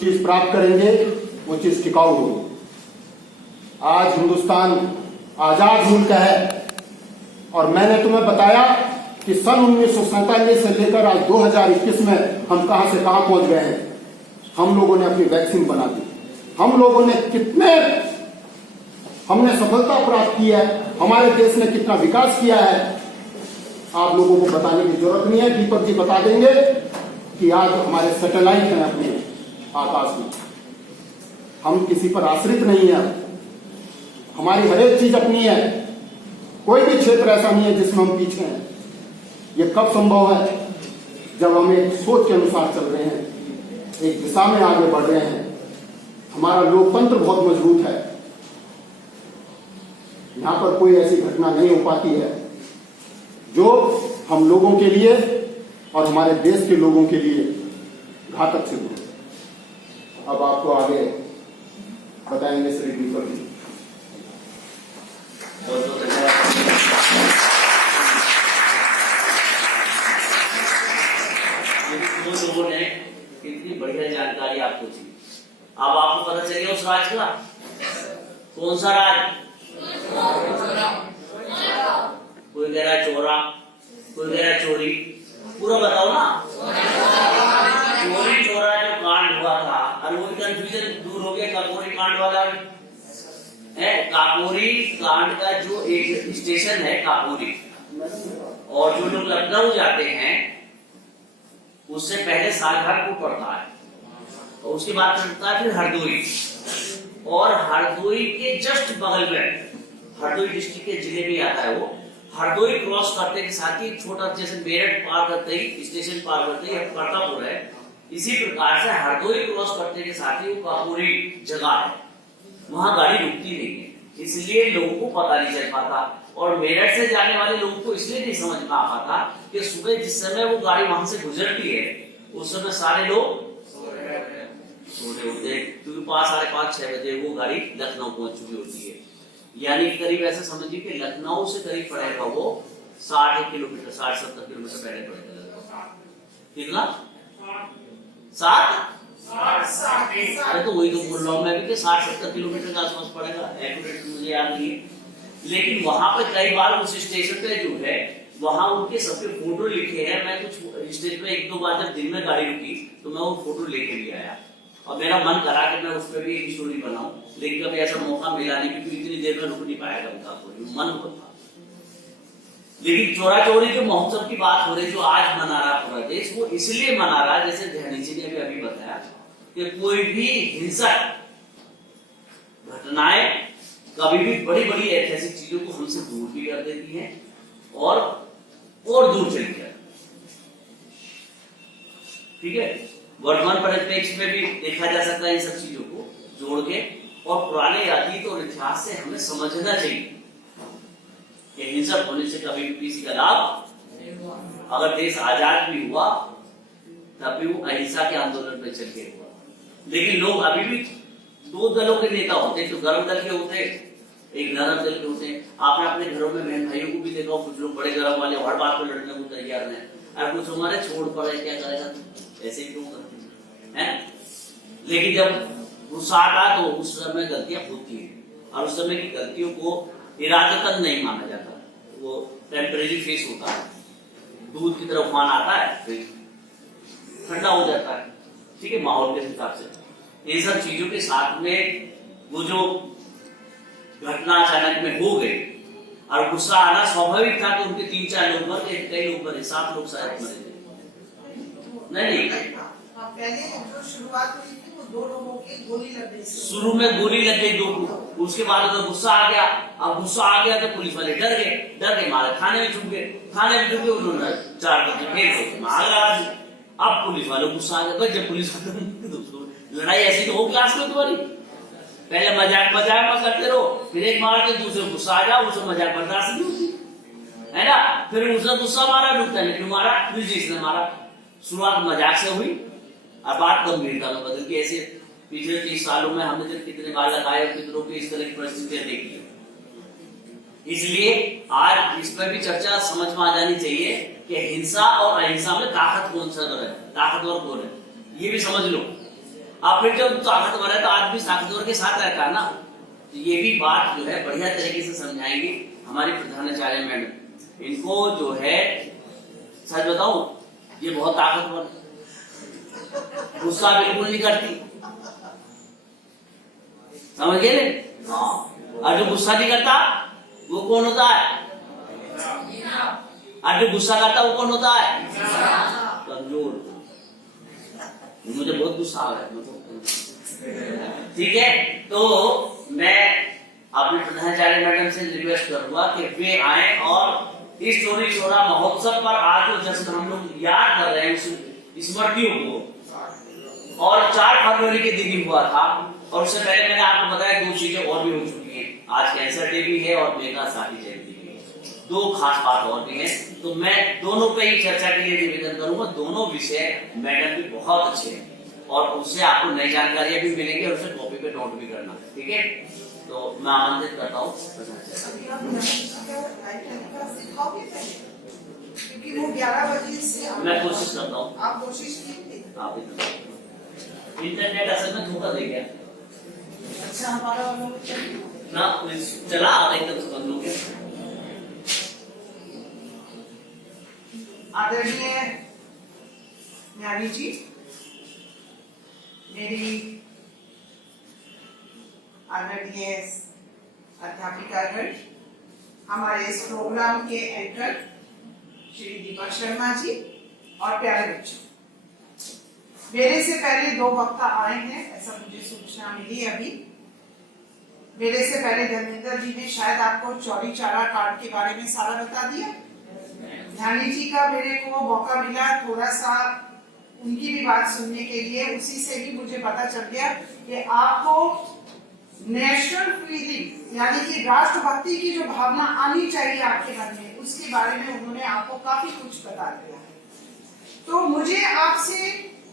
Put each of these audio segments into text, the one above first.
चीज प्राप्त करेंगे वो चीज टिकाऊ होगी। आज हिंदुस्तान आजाद मुल्क है और मैंने तुम्हें बताया कि सन 1947 से लेकर आज 2021 में हम कहां से कहां पहुंच गए हैं। हम लोगों ने अपनी वैक्सीन बना दी, हम लोगों ने हमने सफलता प्राप्त की है, हमारे देश ने कितना विकास किया है। आप लोगों को बताने की जरूरत नहीं है, दीपक जी बता देंगे कि आज हमारे सैटेलाइट हैं अपने आकाश में, हम किसी पर आश्रित नहीं है, हमारी हर एक चीज अपनी है, कोई भी क्षेत्र ऐसा नहीं है जिसमें हम पीछे हैं। ये कब संभव है? जब हम एक सोच के अनुसार चल रहे हैं, एक दिशा में आगे बढ़ रहे हैं। हमारा लोकतंत्र बहुत मजबूत है, यहां पर कोई ऐसी घटना नहीं हो पाती है जो हम लोगों के लिए और हमारे देश के लोगों के लिए घातक सिद्ध हो। अब आपको आगे बताएंगे श्री दीपक जी। दो लोगों ने कितनी बढ़िया जानकारी आपको दी। अब आपको पता चल गया उस राज का कौन सा राज। कोई कह रहा है चोरा, कोई कह रहा है चोरी, पूरा बताओ ना। चोरी चोरा जो कांड हुआ था, और वो कंफ्यूजन दूर हो गया। काकोरी कांड वाला है, काकोरी कांड का जो एक स्टेशन है काकोरी, और जो लोग लखनऊ जाते हैं उससे पहले सालघाटपुर पड़ता है, और उसके बाद चलता है फिर हरदोई, और हरदोई के जस्ट बगल में, हरदोई डिस्ट्रिक्ट के जिले में आता है वो। हरदोई क्रॉस करते के साथ ही छोटा जैसे मेरठ पार करते ही स्टेशन पार करते ही करतापुर है, इसी प्रकार से हरदोई क्रॉस करते के साथ ही वो काकोरी जगह है, वहां गाड़ी रुकती नहीं है, इसलिए लोगों को पता नहीं चल पाता। और मेरठ से जाने वाले लोगों को इसलिए नहीं समझ में आ पाता कि सुबह जिस समय वो गाड़ी वहां से गुजरती है उस समय सारे लोग सो रहे होते हैं, क्योंकि 5-5:30-6 बजे वो गाड़ी लखनऊ पहुंच चुकी होती है। यानी करीब ऐसा समझिए कि लखनऊ से करीब पड़ेगा वो 60 किलोमीटर, 60-70 किलोमीटर पहले पड़ेगा। कितना? 7? अरे तो वही तो बोल रहा हूँ मैं भी कि 60-70 किलोमीटर के आसपास पड़ेगा, एक्यूरेट मुझे याद नहीं है। लेकिन वहां पे कई बार उस स्टेशन पे जो है वहां उनके सबके फोटो लिखे हैं। मैं कुछ स्टेशन पे 1-2 बार जब दिन में गाड़ी रुकी तो मैं वो फोटो लेके भी आया, और मेरा मन करा कि मैं उस पर भी एक स्टोरी बनाऊं, लेकिन कभी ऐसा मौका मिला नहीं, क्योंकि इतनी देर में रुक नहीं पाया उनका कोई मन होता। लेकिन चोरा चोरी के महोत्सव की बात हो रही जो आज मना रहा पूरा देश, वो इसलिए मना रहा, जैसे ध्यानी जी ने भी अभी बताया कि कोई भी हिंसक घटनाएं कभी भी बड़ी बड़ी ऐतिहासिक चीजों को हमसे दूर भी कर देती हैं और दूर चली जाती। ठीक है, वर्तमान परिप्रेक्ष्य में भी देखा जा सकता है इन सब चीजों को जोड़ के, और पुराने अतीत और इतिहास से हमें समझना चाहिए कि हिंसक होने से कभी भी किसी का लाभ। अगर देश आजाद भी हुआ तब भी वो अहिंसा के आंदोलन पे चल के हुआ। लेकिन लोग अभी भी 2 दलों के नेता होते हैं, जो गर्म दल के होते हैं, एक नरम दल के होते हैं। आपने अपने घरों में बहन भाइयों को भी देखा, कुछ लोग बड़े गर्म वाले हर बात पर लड़ने को तैयार हैं, और कुछ हमारे छोड़ पड़े क्या करेगा, ऐसे ही लोग करते हैं। लेकिन जब गुस्सा आता तो उस समय गलतियां होती हैं, और उस समय की गलतियों को इरादतन नहीं माना जाता, वो टेम्परेरी फेस होता है। दूध की तरफ उफान आता है फिर ठंडा हो जाता है, ठीक है, माहौल के हिसाब से। इन सब चीजों के साथ में वो जो घटना अचानक में हो गई और गुस्सा आना स्वाभाविक था कि उनके 3-4 लोग मर गए, कई लोग मरे, 7 लोग शायद मरे थे। नहीं पहले जो शुरुआत हुई थी वो 2 लोगों की गोली लग गई, शुरू में गोली लग गई 2 को, उसके बाद तो गुस्सा आ गया। अब गुस्सा आ गया तो पुलिस वाले डर गए मारे, थाने में छुप गए, उन्होंने 4 बजे फिर आग लगा दी। अब पुलिस वालों को गुस्सा आ गया, जब पुलिस लड़ाई ऐसी तो हो क्लास में तुम्हारी, पहले मजाक मत करते रहो, फिर एक मार के दूसरे गुस्सा आ जाओ, उसे मजाक बर्दाश्त नहीं होती है ना, फिर उसने गुस्सा मारा, रुकता नहीं, क्यों मारा, फिर जिसने मारा। शुरुआत मजाक से हुई और बात गंभीरता में बदल गई। ऐसे पिछले 30 सालों में हमने कितने बार लगाए, कितनों की इस तरह की परिस्थितियां देखी। इसलिए आज इस पर भी चर्चा समझ में आ जानी चाहिए कि हिंसा और अहिंसा में ताकत कौन सा है, ताकतवर कौन है, ये भी समझ लो। अब फिर जब ताकतवर है तो आदमी ताकतवर के साथ रहता है ना। तो ये भी बात जो है बढ़िया तरीके से समझाएंगे हमारी प्रधानाचार्य मैडम। इनको जो है सच बताऊं, ये बहुत ताकतवर है, गुस्सा बिल्कुल नहीं करती, समझ गए? हाँ। और जो गुस्सा नहीं करता वो कौन होता है? और जो गुस्सा करता वो कौन होता है? कमजोर। मुझे बहुत गुस्सा आ रहा है। ठीक है, तो मैं अपने प्रधानाचार्य मैडम से रिक्वेस्ट करूंगा कि वे आए और इस चोरी चोरा महोत्सव पर आज जो जश्न हम लोग याद कर रहे हैं उस स्मृतियों को, और 4 फरवरी के दिन ही हुआ था, और उससे पहले मैंने आपको बताया 2 चीजें और भी हो चुकी हैं। आज कैंसर डे भी है और मेघा साथी जयंती भी है, 2 खास बात और भी है। तो मैं दोनों पे ही चर्चा के लिए निवेदन करूंगा। दोनों विषय मैडम भी बहुत अच्छे हैं और उससे आपको नई जानकारियां भी मिलेंगी और उसे कॉपी पे नोट भी करना। ठीक है, तो मैं आमंत्रित करता हूँ, क्योंकि वो 11 बजे से मैं कोशिश करता हूँ। आप कोशिश कीजिए। आप इंटरनेट असल में धोखा दे गया अच्छा, हमारा ना, चला एकदम से बंद हो गया। आदरणीय न्यारी जी, मेरी आदरणीय अध्यापिकागण, हमारे इस प्रोग्राम के एंकर श्री दीपक शर्मा जी और प्यारे बच्चों, मेरे से पहले 2 वक्ता आए हैं, ऐसा मुझे सूचना मिली अभी। मेरे से पहले धर्मेंद्र जी ने शायद आपको चौरी चारा कार्ड के बारे में सारा बता दिया। ध्यानी जी का मेरे को मौका मिला थोड़ा सा उनकी भी बात सुनने के लिए, उसी से भी मुझे पता चल गया कि आपको नेशनल फीलिंग यानी कि राष्ट्रभक्ति की जो भावना आनी चाहिए आपके मन में, उसके बारे में उन्होंने आपको काफी कुछ बता दिया है। तो मुझे आपसे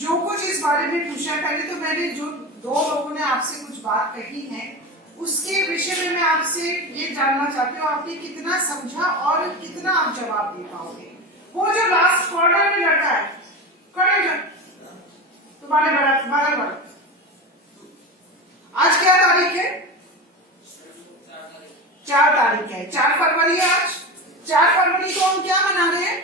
जो कुछ इस बारे में पूछा, पहले तो मैंने जो 2 लोगों ने आपसे कुछ बात कही है उसके विषय में मैं आपसे ये जानना चाहती हूँ, आपने कितना समझा और कितना आप जवाब दे पाओगे। वो जो लास्ट कॉर्नर में लड़का है, खड़े जा, तुम्हारे बड़ा आज क्या तारीख है? 4 तारीख है, 4 फरवरी है आज। 4 फरवरी को हम क्या मना रहे हैं?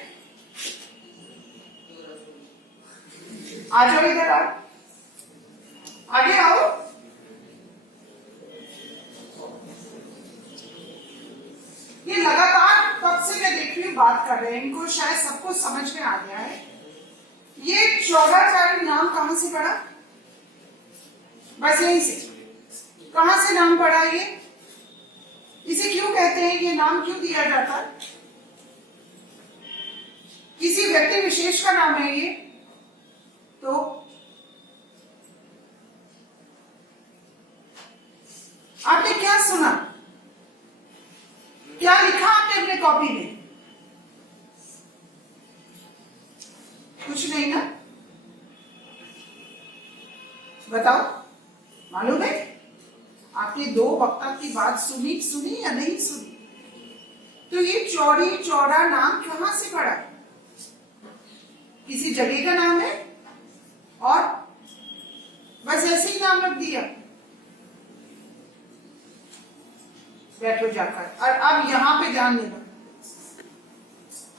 आ जाओ इधर, आओ, आगे आओ। ये लगातार तब से मैं देख रही हूँ बात कर रहे हैं, इनको शायद सबको समझ में आ गया है। ये चौराचारी नाम कहां से पड़ा? बस यहीं से। कहां से नाम पड़ा ये? इसे क्यों कहते हैं? ये नाम क्यों दिया जाता है? किसी व्यक्ति विशेष का नाम है ये? तो आपने क्या सुना? क्या लिखा आपने अपने कॉपी में? कुछ नहीं ना? बताओ, मालूम है? आपने 2 वक्ता की बात सुनी या नहीं सुनी? तो ये चौरी चौरा नाम कहां से पड़ा? किसी जगह का नाम है और बस ऐसे ही नाम रख दिया। बैठो जाकर। और अब यहां पे ध्यान देना,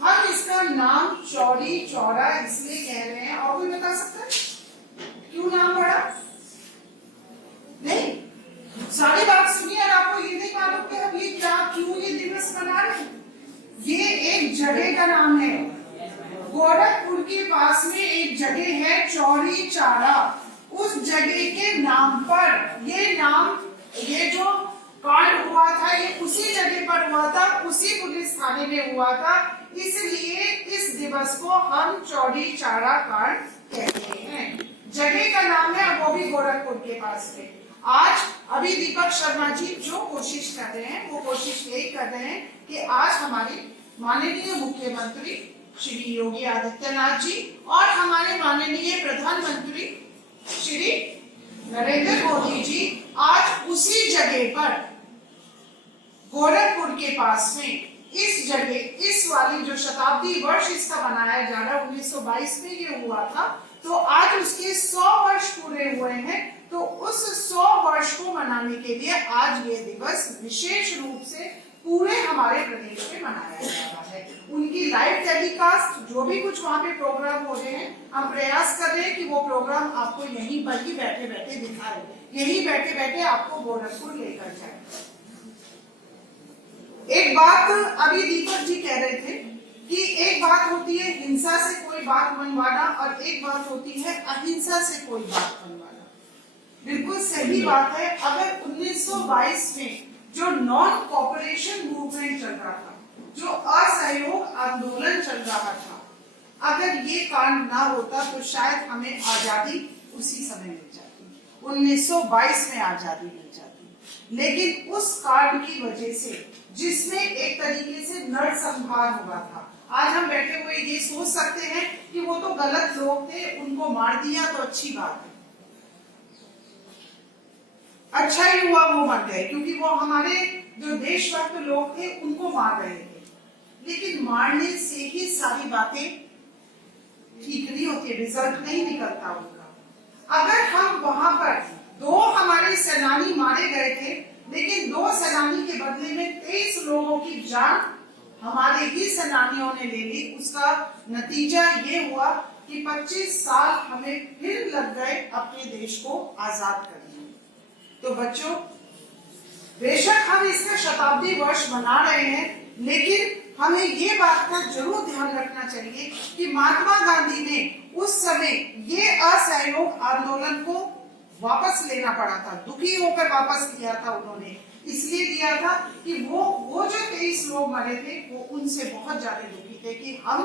हम इसका नाम चौरी चौरा इसलिए कह रहे हैं, और कोई बता सकता है क्यों नाम पड़ा? नहीं, सारी बात सुनिए और आपको ये नहीं मालूम कि हम ये क्या क्यों ये दिवस मना रहे हैं। ये एक जगह का नाम है, गोरखपुर के पास में एक जगह है चौरी चारा, उस जगह के नाम पर ये नाम, ये जो कांड हुआ था ये उसी जगह पर हुआ था, उसी पुलिस थाने में हुआ था, इसलिए इस दिवस को हम चौरी चारा कांड कहते हैं। जगह का नाम है, वो भी गोरखपुर के पास में। आज अभी दीपक शर्मा जी जो कोशिश कर रहे हैं वो कोशिश यही कर रहे हैं कि आज हमारे माननीय मुख्यमंत्री श्री योगी आदित्यनाथ जी और हमारे माननीय प्रधानमंत्री श्री नरेंद्र मोदी जी आज उसी जगह पर गोरखपुर के पास में इस जगह, इस वाली जो शताब्दी वर्ष इसका मनाया जा रहा है, 1922 में ये हुआ था, तो आज उसके 100 वर्ष पूरे हुए हैं। तो उस 100 वर्ष को मनाने के लिए आज ये दिवस विशेष रूप से पूरे हमारे प्रदेश में मनाया जा रहा है। उनकी लाइव टेलीकास्ट जो भी कुछ वहां पे प्रोग्राम हो रहे हैं, हम प्रयास कर रहे हैं कि वो प्रोग्राम आपको यहीं पर ही बैठे बैठे दिखाए, यहीं बैठे बैठे आपको गोरखपुर लेकर जाए। एक बात अभी दीपक जी कह रहे थे कि एक बात होती है हिंसा से कोई बात मनवाना और एक बात होती है अहिंसा से कोई बात मनवाना। बिल्कुल सही बात है। अगर 1922 में जो नॉन कॉपरेशन मूवमेंट चल रहा था, जो असहयोग आंदोलन चल रहा था, अगर ये कांड ना होता तो शायद हमें आजादी उसी समय मिल जाती, 1922 में आजादी मिल जाती। लेकिन उस कांड की वजह से जिसमें एक तरीके से नरसंहार हुआ था, आज हम बैठे हुए ये सोच सकते हैं कि वो तो गलत लोग थे, उनको मार दिया तो अच्छी बात है, अच्छा ही हुआ वो मर गए, क्योंकि वो हमारे जो देशभक्त लोग थे उनको मार रहे थे। लेकिन मारने से ही सारी बातें ठीक नहीं होती, रिजल्ट नहीं निकलता उनका। अगर हम वहां पर 2 हमारे सेनानी मारे गए थे, लेकिन 2 सेनानी के बदले में 23 लोगों की जान हमारे ही सेनानियों ने ले ली, उसका नतीजा ये हुआ कि 25 साल हमें फिर लग गए अपने देश को आजाद करने में। तो बच्चों, बेशक हम इसका शताब्दी वर्ष मना रहे हैं, लेकिन हमें ये बात का जरूर ध्यान रखना चाहिए कि महात्मा गांधी ने उस समय ये असहयोग आंदोलन को वापस लेना पड़ा था, दुखी होकर वापस लिया था उन्होंने। इसलिए लिया था कि वो जो 23 लोग मरे थे वो उनसे बहुत ज्यादा दुखी थे कि हम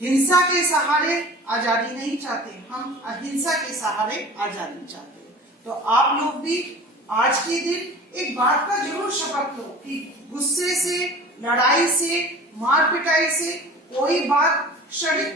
हिंसा के सहारे आजादी नहीं चाहते, हम अहिंसा के सहारे आजादी चाहते हैं। तो आप लोग भी आज के दिन एक बात का जरूर शपथ लो कि गुस्से से, लड़ाई से, मार पिटाई से कोई बात क्षणिक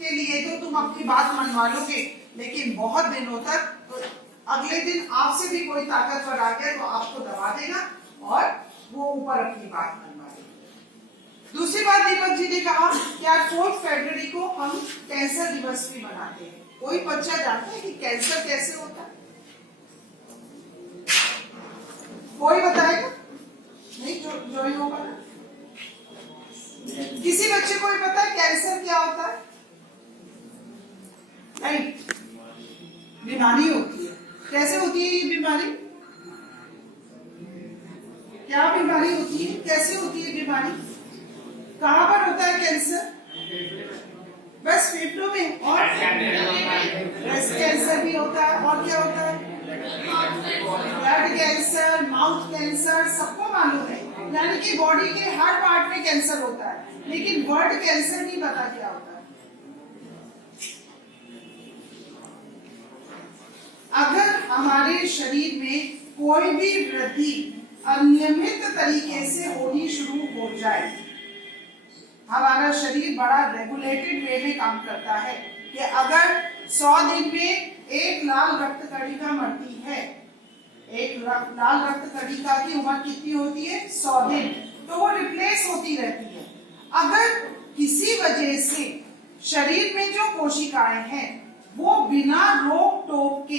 के लिए तो तुम अपनी बात मनवा लोगे, लेकिन बहुत दिनों तक, तो अगले दिन आपसे भी कोई ताकतवर आ गया तो आपको दबा देगा और वो ऊपर अपनी बात मनवा देगा। दूसरी बात दीपक जी ने कहा कि आज 4 फरवरी को हम कैंसर दिवस भी मनाते हैं। कोई बच्चा जानता है कि कैंसर कैसे होता है? कोई बताएगा? नहीं, जो ही होगा ना। किसी बच्चे को भी पता है कैंसर क्या होता है? नहीं, बीमारी होती है। कैसे होती है ये बीमारी? क्या बीमारी होती है? कैसे होती है बीमारी? कहाँ पर होता है कैंसर? बस फेफड़ों में। और ब्रेस्ट कैंसर भी होता है। और क्या होता है? ब्लड कैंसर, माउथ कैंसर, सबको मालूम है। यानी कि बॉडी के हर पार्ट में कैंसर होता है, लेकिन वर्ड कैंसर नहीं पता क्या होता है। अगर हमारे शरीर में कोई भी वृद्धि अनियमित तरीके से होनी शुरू हो जाए, हमारा शरीर बड़ा रेगुलेटेड वे में काम करता है कि अगर 100 दिन में 1 लाल रक्त कणिका मरती है, 1 लाल रक्त कणिका की उम्र कितनी होती है? 100 दिन, तो वो रिप्लेस होती रहती है। अगर किसी वजह से शरीर में जो कोशिकाएं हैं वो बिना रोक टोक के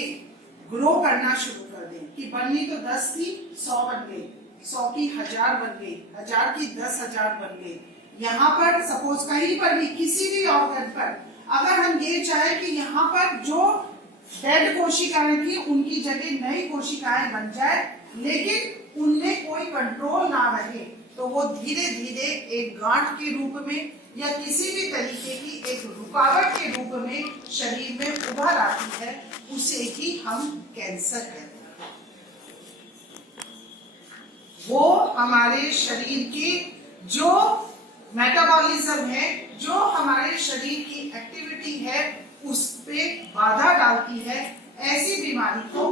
ग्रो करना शुरू कर दें कि बननी तो 10 थी, 100 बन गई, 100 की 1000 बन गई, 1000 की 10,000 बन गई। यहाँ पर सपोज कहीं पर भी किसी भी ऑर्गन पर अगर हम ये चाहे कि यहाँ पर जो डेड कोशिकाएं थी उनकी जगह नई कोशिकाएं बन जाए, लेकिन उनमें कोई कंट्रोल ना रहे, तो वो धीरे धीरे एक गांठ के रूप में या किसी भी तरीके की एक रुकावट के रूप में शरीर में उभर आती है, उसे ही हम कैंसर कहते हैं। वो हमारे शरीर की जो मेटाबॉलिज्म है, जो हमारे शरीर की एक्टिविटी है, उस पे बाधा डालती है। ऐसी बीमारी को